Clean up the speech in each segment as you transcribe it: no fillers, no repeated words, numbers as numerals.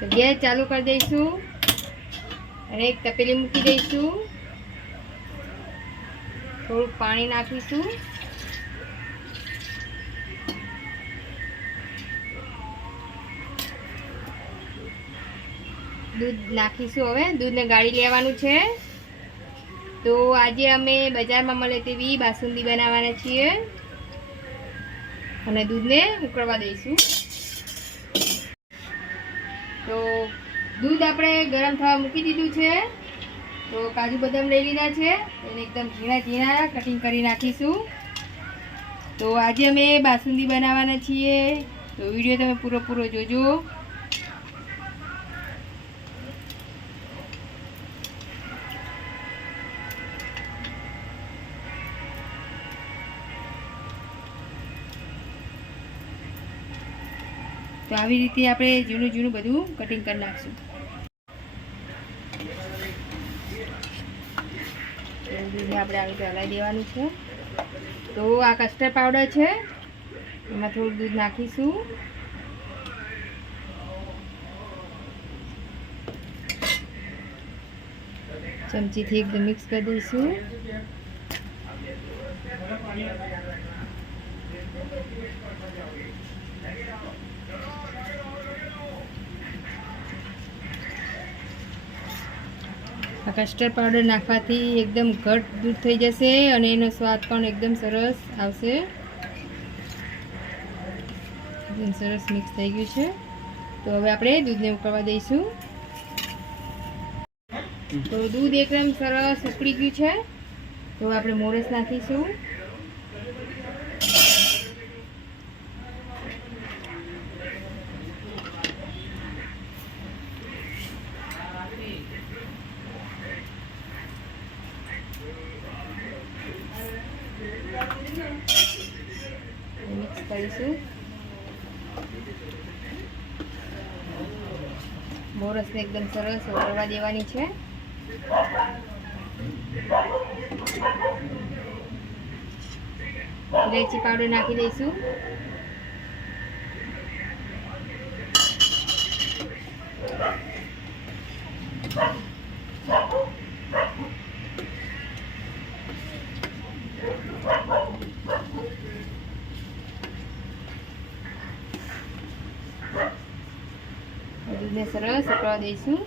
તો ગેસ ચાલુ કરી દઈશું અને એક તપેલી મૂકી દઈશું. થોડુંક પાણી નાખીશું. દૂધ નાખીશું. હવે દૂધને ગાળી લેવાનું છે. તો આજે અમે બજારમાં મળે તેવી બાસુંદી બનાવવાના છીએ અને દૂધને ઉકળવા દઈશું. તો દૂધ આપણે ગરમ થવા મૂકી દીધું છે. તો કાજુ બદામ લઈ લીધા છે, એને એકદમ ઝીણા ઝીણા કટિંગ કરી નાખીશું. તો આજે અમે બાસુંદી બનાવવાના છીએ, તો વિડીયો તમે પૂરો જોજો. તો આવી રીતે આપણે ઝીણું બધું કટિંગ કરી નાખશું. દૂધને આપણે આવી રીતે હલાવી દેવાનું છે. તો આ કસ્ટર્ડ પાવડર છે, એમાં થોડું દૂધ નાખીશું. ચમચીથી એકદમ મિક્સ કરી દઈશું. આ કસ્ટર્ડ પાવડર નાખવાથી એકદમ ઘટ દૂધ થઈ જશે અને એનો સ્વાદ પણ એકદમ સરસ આવશે. એકદમ સરસ મિક્સ થઈ ગયું છે. તો હવે આપણે દૂધને ઉકળવા દઈશું. તો દૂધ એકદમ સરસ ઉકળી ગયું છે. તો આપણે મોરસ નાખીશું. મિક્સ કરીશું. મોરસને એકદમ સરસ ઉકળવા દેવાની છે. ઇલાયચી પાવડર નાખી દઈશું. દૂધને સરસ ઉકળવા દઈશું.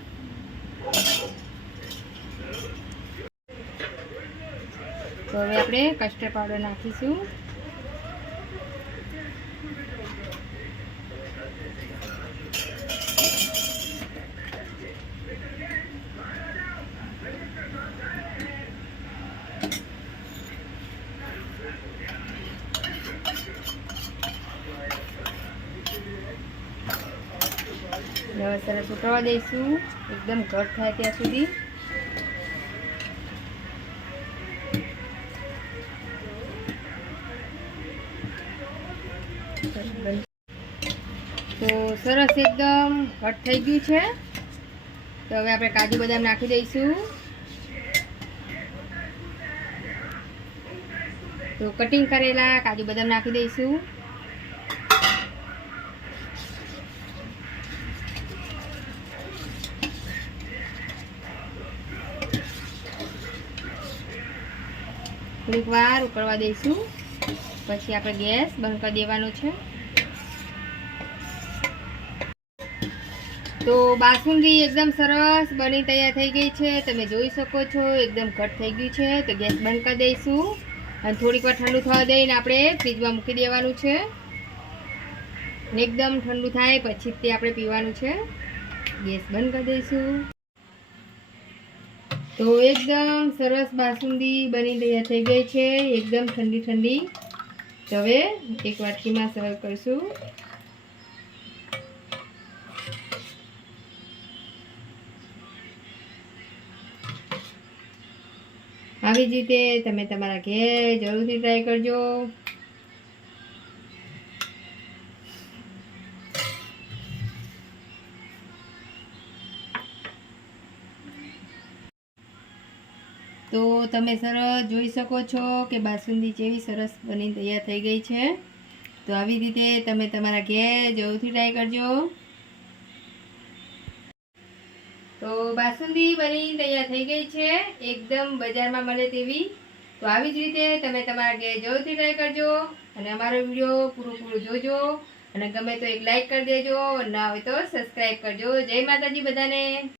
તો હવે આપણે કસ્ટર્ડ પાવડર નાખીશું. હવે સરસ ઉકળવા દઈશું, એકદમ ઘટ થાય ત્યાં સુધી. તો સરસ એકદમ ઘટ થઈ ગયું છે. તો હવે આપણે કાજુ બદામ નાખી દઈશું. તો કટિંગ કરેલા કાજુ બદામ નાખી દઈશું. થોડીક વાર ઉકળવા દઈશું, પછી આપણે ગેસ બંધ કરી દેવાનો છે. તો બાસુંદી એકદમ સરસ બની તૈયાર થઈ ગઈ છે. તમે જોઈ શકો છો એકદમ ઘટ થઈ ગયું છે. તો ગેસ બંધ કરી દઈશું અને થોડીક વાર ઠંડુ થવા દઈને આપણે ફ્રીજમાં મૂકી દેવાનું છે. એકદમ ઠંડુ થાય પછી તે આપણે પીવાનું છે. ગેસ બંધ કરી દઈશું. તો એકદમ સરસ બાસુંદી બની તૈયાર થઈ ગઈ છે, એકદમ ઠંડી. તો હવે એક વાટકીમાં સર્વ કરીશું. આવી જ રીતે તમે તમારા ઘેર જરૂરથી ટ્રાય કરજો. તો તમે સરસ જોઈ શકો છો કે બાસુંદી કેવી સરસ બની તૈયાર થઈ ગઈ છે. તો આવી રીતે તમે તમારા ઘેર જરૂરથી ટ્રાય કરજો. તો બાસુંદી બની તૈયાર થઈ ગઈ છે, એકદમ બજારમાં મળે તેવી. તો આવી જ રીતે તમે તમારા ઘરે જરૂરથી ટ્રાય કરજો અને અમારો વિડીયો પૂરું જોજો અને ગમે તો એક લાઈક કરી દેજો, ના હોય તો સબસ્ક્રાઈબ કરજો. જય માતાજી બધાને.